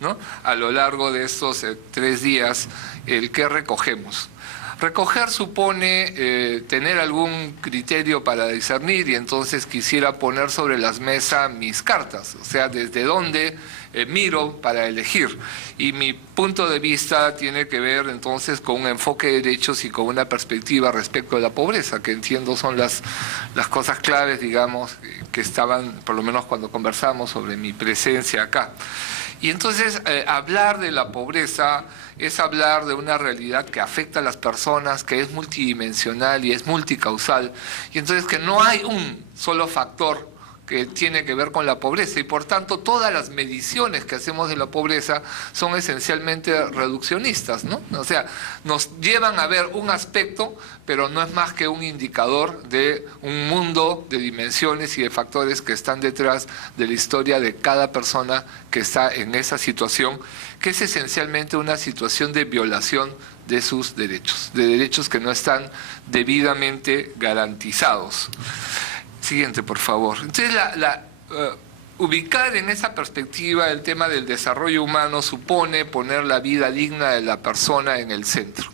¿no?, a lo largo de estos 3 días, el qué recogemos. Recoger supone tener algún criterio para discernir, y entonces quisiera poner sobre las mesas mis cartas, o sea, desde dónde miro para elegir. Y mi punto de vista tiene que ver entonces con un enfoque de derechos y con una perspectiva respecto a la pobreza, que entiendo son las cosas claves, digamos, que estaban, por lo menos cuando conversamos sobre mi presencia acá. Y entonces hablar de la pobreza es hablar de una realidad que afecta a las personas, que es multidimensional y es multicausal, y entonces que no hay un solo factor que tiene que ver con la pobreza, y por tanto todas las mediciones que hacemos de la pobreza son esencialmente reduccionistas, ¿no? O sea, nos llevan a ver un aspecto, pero no es más que un indicador de un mundo de dimensiones y de factores que están detrás de la historia de cada persona que está en esa situación, que es esencialmente una situación de violación de sus derechos, de derechos que no están debidamente garantizados. Siguiente, por favor. Entonces, ubicar en esa perspectiva el tema del desarrollo humano supone poner la vida digna de la persona en el centro.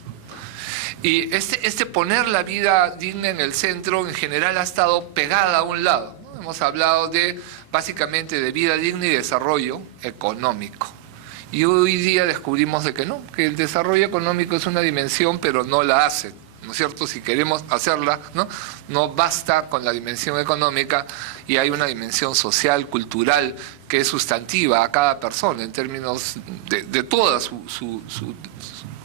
Y este poner la vida digna en el centro en general ha estado pegada a un lado, ¿no? Hemos hablado básicamente de vida digna y desarrollo económico. Y hoy día descubrimos de que no, que el desarrollo económico es una dimensión, pero no la hace, ¿no es cierto? Si queremos hacerla, no basta con la dimensión económica, y hay una dimensión social, cultural, que es sustantiva a cada persona en términos de toda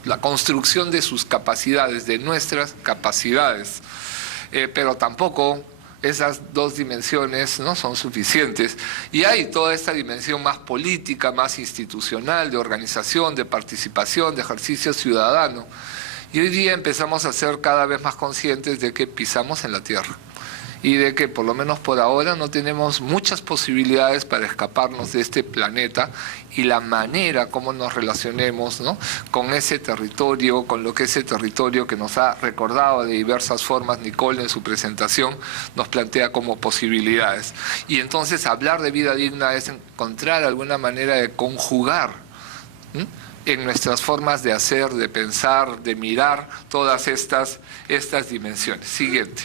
la construcción de sus capacidades, de nuestras capacidades. Pero tampoco esas dos dimensiones no son suficientes, y hay toda esta dimensión más política, más institucional, de organización, de participación, de ejercicio ciudadano. Y hoy día empezamos a ser cada vez más conscientes de que pisamos en la tierra y de que por lo menos por ahora no tenemos muchas posibilidades para escaparnos de este planeta, y la manera como nos relacionemos, ¿no?, con ese territorio, con lo que ese territorio, que nos ha recordado de diversas formas Nicole en su presentación, nos plantea como posibilidades. Y entonces hablar de vida digna es encontrar alguna manera de conjugar en nuestras formas de hacer, de pensar, de mirar todas estas dimensiones. Siguiente.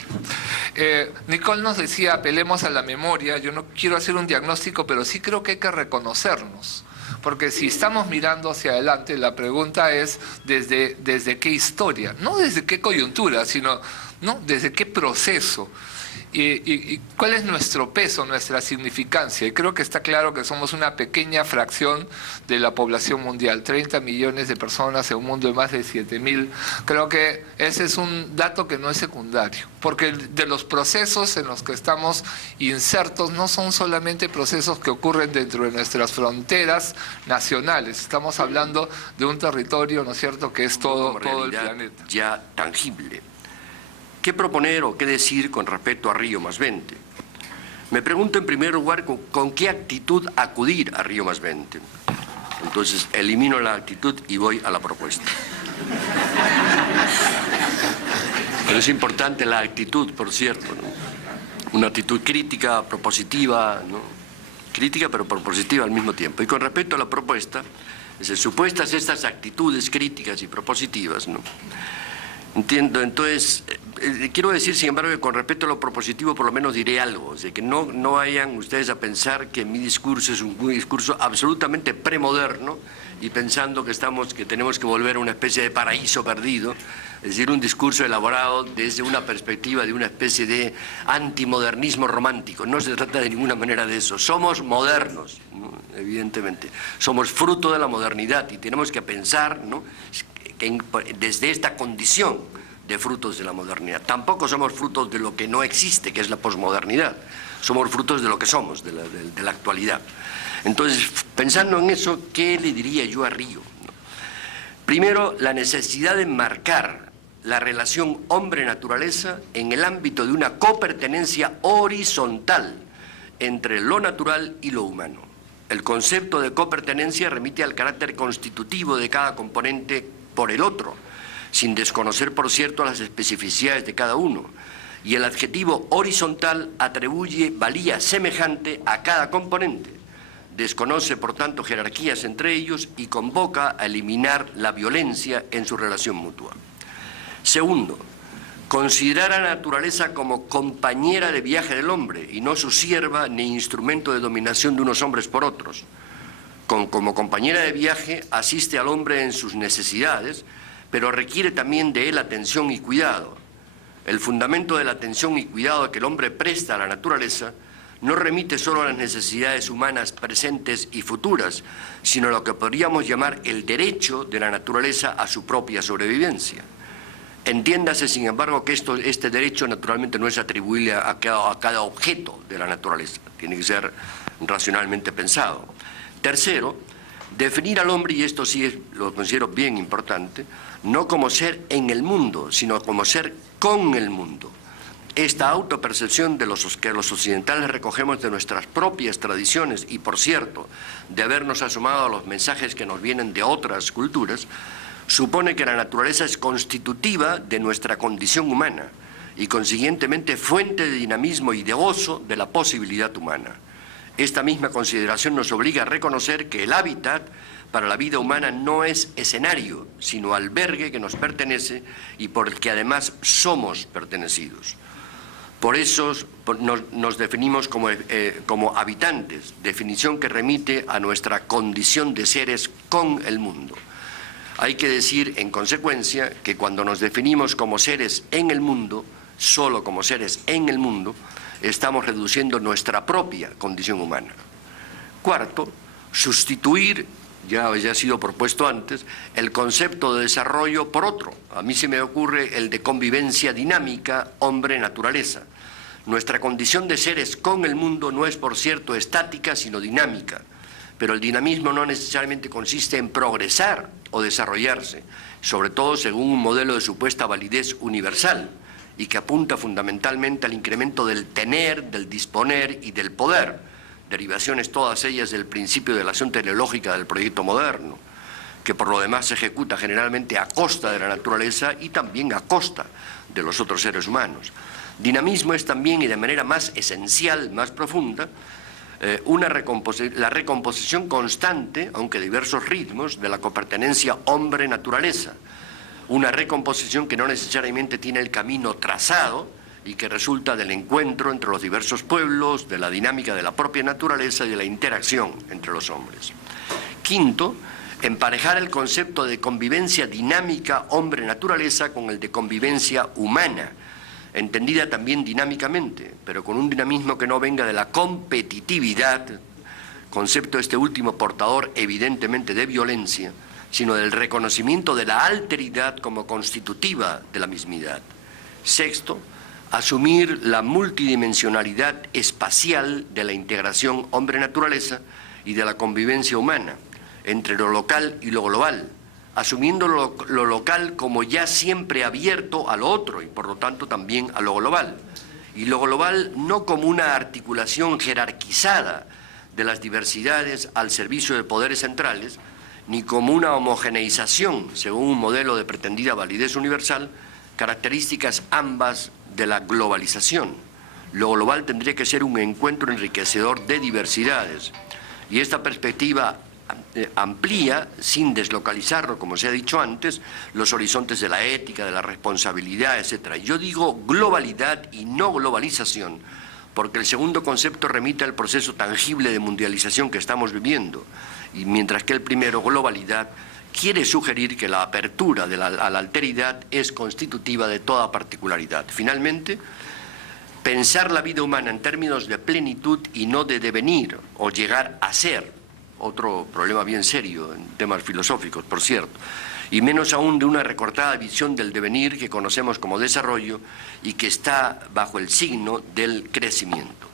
Nicole nos decía, apelemos a la memoria. Yo no quiero hacer un diagnóstico, pero sí creo que hay que reconocernos. Porque si estamos mirando hacia adelante, la pregunta es desde qué historia, no desde qué coyuntura, sino desde qué proceso. Y cuál es nuestro peso, nuestra significancia. Y creo que está claro que somos una pequeña fracción de la población mundial, 30 millones de personas en un mundo de más de 7.000. Creo que ese es un dato que no es secundario, porque de los procesos en los que estamos insertos no son solamente procesos que ocurren dentro de nuestras fronteras nacionales. Estamos hablando de un territorio, ¿no es cierto?, que es todo el planeta. Ya tangible. ¿Qué proponer o qué decir con respecto a Río+20? Me pregunto en primer lugar con qué actitud acudir a Río+20. Entonces elimino la actitud y voy a la propuesta. Pero es importante la actitud, por cierto, ¿no? Una actitud crítica, propositiva, ¿no? Crítica pero propositiva al mismo tiempo. Y con respecto a la propuesta, supuestas estas actitudes críticas y propositivas, ¿no?, entiendo, entonces, quiero decir, sin embargo, que con respecto a lo propositivo por lo menos diré algo, o sea, que no vayan ustedes a pensar que mi discurso es un discurso absolutamente premoderno y pensando que tenemos que volver a una especie de paraíso perdido, es decir, un discurso elaborado desde una perspectiva de una especie de antimodernismo romántico. No se trata de ninguna manera de eso. Somos modernos, ¿no?, evidentemente. Somos fruto de la modernidad y tenemos que pensar, ¿no?, desde esta condición de frutos de la modernidad. Tampoco somos frutos de lo que no existe, que es la posmodernidad. Somos frutos de lo que somos, de la actualidad. Entonces, pensando en eso, ¿qué le diría yo a Río? Primero, la necesidad de enmarcar la relación hombre-naturaleza en el ámbito de una copertenencia horizontal entre lo natural y lo humano. El concepto de copertenencia remite al carácter constitutivo de cada componente por el otro, sin desconocer, por cierto, las especificidades de cada uno. Y el adjetivo horizontal atribuye valía semejante a cada componente, desconoce por tanto jerarquías entre ellos y convoca a eliminar la violencia en su relación mutua. Segundo, considerar a la naturaleza como compañera de viaje del hombre y no su sierva ni instrumento de dominación de unos hombres por otros. Como compañera de viaje asiste al hombre en sus necesidades, pero requiere también de él atención y cuidado. El fundamento de la atención y cuidado que el hombre presta a la naturaleza no remite solo a las necesidades humanas presentes y futuras, sino a lo que podríamos llamar el derecho de la naturaleza a su propia sobrevivencia. Entiéndase, sin embargo, que este derecho naturalmente no es atribuible a cada objeto de la naturaleza, tiene que ser racionalmente pensado. Tercero, definir al hombre, y esto sí lo considero bien importante, no como ser en el mundo, sino como ser con el mundo. Esta autopercepción que los occidentales recogemos de nuestras propias tradiciones y, por cierto, de habernos asomado a los mensajes que nos vienen de otras culturas, supone que la naturaleza es constitutiva de nuestra condición humana y, consiguientemente, fuente de dinamismo y de gozo de la posibilidad humana. Esta misma consideración nos obliga a reconocer que el hábitat para la vida humana no es escenario, sino albergue que nos pertenece y por el que además somos pertenecidos. Por eso nos definimos como habitantes, definición que remite a nuestra condición de seres con el mundo. Hay que decir, en consecuencia, que cuando nos definimos como seres en el mundo, solo como seres en el mundo, estamos reduciendo nuestra propia condición humana. Cuarto, sustituir, ya ha sido propuesto antes, el concepto de desarrollo por otro. A mí se me ocurre el de convivencia dinámica hombre-naturaleza. Nuestra condición de seres con el mundo no es, por cierto, estática, sino dinámica. Pero el dinamismo no necesariamente consiste en progresar o desarrollarse, sobre todo según un modelo de supuesta validez universal, y que apunta fundamentalmente al incremento del tener, del disponer y del poder, derivaciones todas ellas del principio de la acción teleológica del proyecto moderno, que por lo demás se ejecuta generalmente a costa de la naturaleza y también a costa de los otros seres humanos. Dinamismo es también, y de manera más esencial, más profunda, la recomposición constante, aunque de diversos ritmos, de la copertenencia hombre-naturaleza. Una recomposición que no necesariamente tiene el camino trazado y que resulta del encuentro entre los diversos pueblos, de la dinámica de la propia naturaleza y de la interacción entre los hombres. Quinto, emparejar el concepto de convivencia dinámica hombre-naturaleza con el de convivencia humana, entendida también dinámicamente, pero con un dinamismo que no venga de la competitividad, concepto este último portador evidentemente de violencia, sino del reconocimiento de la alteridad como constitutiva de la mismidad. Sexto, asumir la multidimensionalidad espacial de la integración hombre-naturaleza y de la convivencia humana, entre lo local y lo global, asumiendo lo local como ya siempre abierto a lo otro y por lo tanto también a lo global. Y lo global no como una articulación jerarquizada de las diversidades al servicio de poderes centrales, ni como una homogeneización según un modelo de pretendida validez universal, características ambas de la globalización. Lo global tendría que ser un encuentro enriquecedor de diversidades. Y esta perspectiva amplía, sin deslocalizarlo, como se ha dicho antes, los horizontes de la ética, de la responsabilidad, etc. Yo digo globalidad y no globalización, porque el segundo concepto remite al proceso tangible de mundialización que estamos viviendo, y mientras que el primero, globalidad, quiere sugerir que la apertura a la alteridad es constitutiva de toda particularidad. Finalmente, pensar la vida humana en términos de plenitud y no de devenir o llegar a ser, otro problema bien serio en temas filosóficos, por cierto, y menos aún de una recortada visión del devenir que conocemos como desarrollo y que está bajo el signo del crecimiento.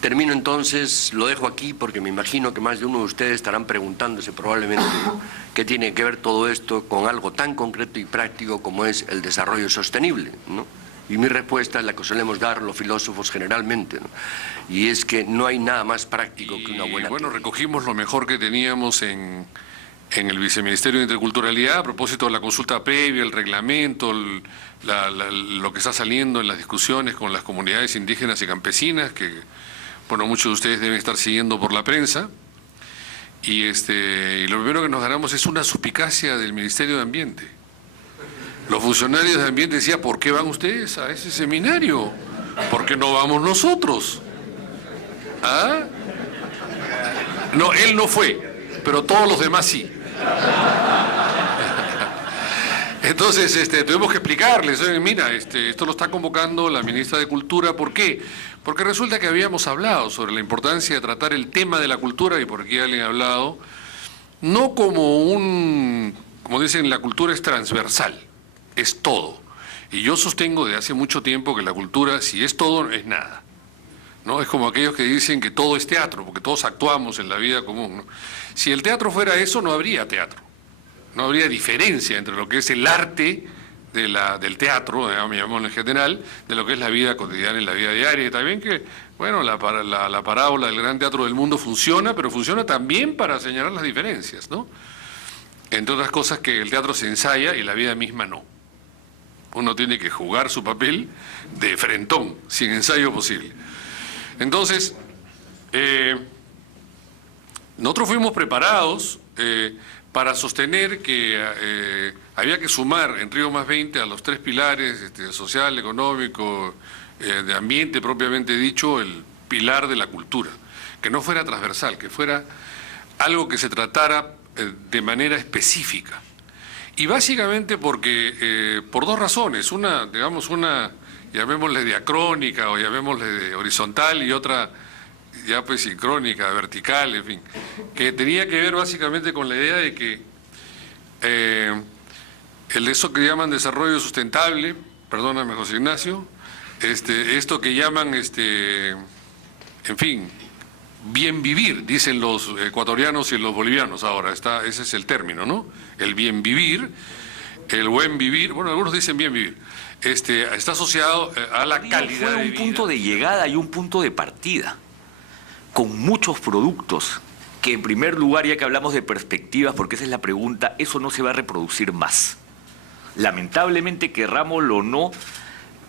Termino entonces, lo dejo aquí porque me imagino que más de uno de ustedes estarán preguntándose probablemente qué tiene que ver todo esto con algo tan concreto y práctico como es el desarrollo sostenible, ¿no? Y mi respuesta es la que solemos dar los filósofos generalmente, ¿no? Y es que no hay nada más práctico que una buena... Bueno, recogimos lo mejor que teníamos en el Viceministerio de Interculturalidad a propósito de la consulta previa, el reglamento, lo que está saliendo en las discusiones con las comunidades indígenas y campesinas, que bueno, muchos de ustedes deben estar siguiendo por la prensa. Y lo primero que nos ganamos es una suspicacia del Ministerio de Ambiente. Los funcionarios de Ambiente decían, ¿por qué van ustedes a ese seminario? ¿Por qué no vamos nosotros? ¿Ah? No, él no fue, pero todos los demás sí. Entonces, tuvimos que explicarles, mira, esto lo está convocando la ministra de Cultura. ¿Por qué? Porque resulta que habíamos hablado sobre la importancia de tratar el tema de la cultura, y por aquí alguien ha hablado, no como dicen, la cultura es transversal, es todo. Y yo sostengo desde hace mucho tiempo que la cultura, si es todo, es nada. ¿No? Es como aquellos que dicen que todo es teatro, porque todos actuamos en la vida común, ¿no? Si el teatro fuera eso, no habría teatro. No habría diferencia entre lo que es el arte del teatro, llamémoslo en general, de lo que es la vida cotidiana y la vida diaria. Y también que, bueno, la parábola del gran teatro del mundo funciona, pero funciona también para señalar las diferencias, ¿no? Entre otras cosas, que el teatro se ensaya y la vida misma no. Uno tiene que jugar su papel de frentón, sin ensayo posible. Entonces, nosotros fuimos preparados para sostener que había que sumar en Río +20 a los 3 pilares, social, económico, de ambiente propiamente dicho, el pilar de la cultura, que no fuera transversal, que fuera algo que se tratara de manera específica. Y básicamente porque, por 2 razones, una, llamémosle diacrónica o llamémosle de horizontal, y otra ya pues sincrónica, vertical, en fin, que tenía que ver básicamente con la idea de que eso que llaman desarrollo sustentable, perdóname José Ignacio, esto que llaman, en fin, bien vivir, dicen los ecuatorianos y los bolivianos ahora, ese es el término, ¿no? El bien vivir, el buen vivir, bueno, algunos dicen bien vivir, está asociado a la calidad de vida. Fue un punto de llegada y un punto de partida, con muchos productos, que en primer lugar, ya que hablamos de perspectivas, porque esa es la pregunta, eso no se va a reproducir más. Lamentablemente, querrámoslo o no,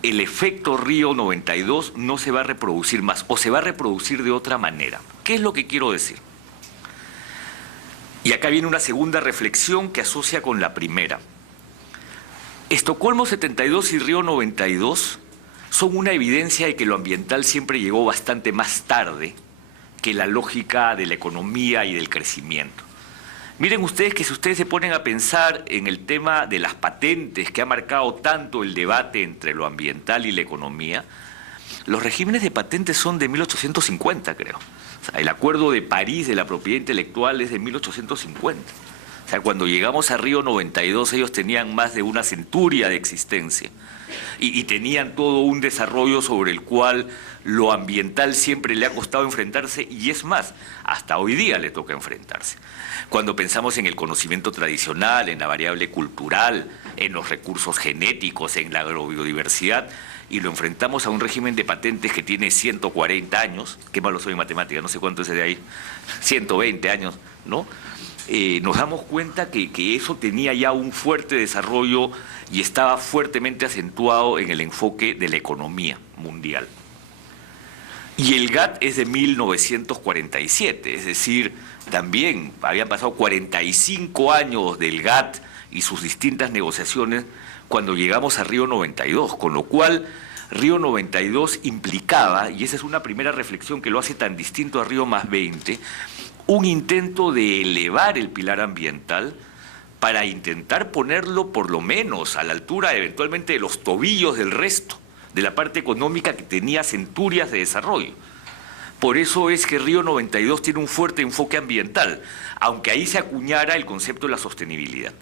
el efecto Río 92 no se va a reproducir más, o se va a reproducir de otra manera. ¿Qué es lo que quiero decir? Y acá viene una segunda reflexión que asocia con la primera. Estocolmo 72 y Río 92 son una evidencia de que lo ambiental siempre llegó bastante más tarde que la lógica de la economía y del crecimiento. Miren ustedes que si ustedes se ponen a pensar en el tema de las patentes, que ha marcado tanto el debate entre lo ambiental y la economía, los regímenes de patentes son de 1850, creo. O sea, el Acuerdo de París de la propiedad intelectual es de 1850. O sea, cuando llegamos a Río 92, ellos tenían más de una centuria de existencia y tenían todo un desarrollo sobre el cual lo ambiental siempre le ha costado enfrentarse, y es más, hasta hoy día le toca enfrentarse. Cuando pensamos en el conocimiento tradicional, en la variable cultural, en los recursos genéticos, en la agrobiodiversidad, y lo enfrentamos a un régimen de patentes que tiene 140 años, qué malo soy en matemática, no sé cuánto es de ahí, 120 años, ¿no? Nos damos cuenta que eso tenía ya un fuerte desarrollo y estaba fuertemente acentuado en el enfoque de la economía mundial. Y el GATT es de 1947, es decir, también habían pasado 45 años del GATT y sus distintas negociaciones cuando llegamos a Río 92, con lo cual Río 92 implicaba, y esa es una primera reflexión que lo hace tan distinto a Río +20, un intento de elevar el pilar ambiental para intentar ponerlo por lo menos a la altura eventualmente de los tobillos del resto, de la parte económica que tenía centurias de desarrollo. Por eso es que Río 92 tiene un fuerte enfoque ambiental, aunque ahí se acuñara el concepto de la sostenibilidad.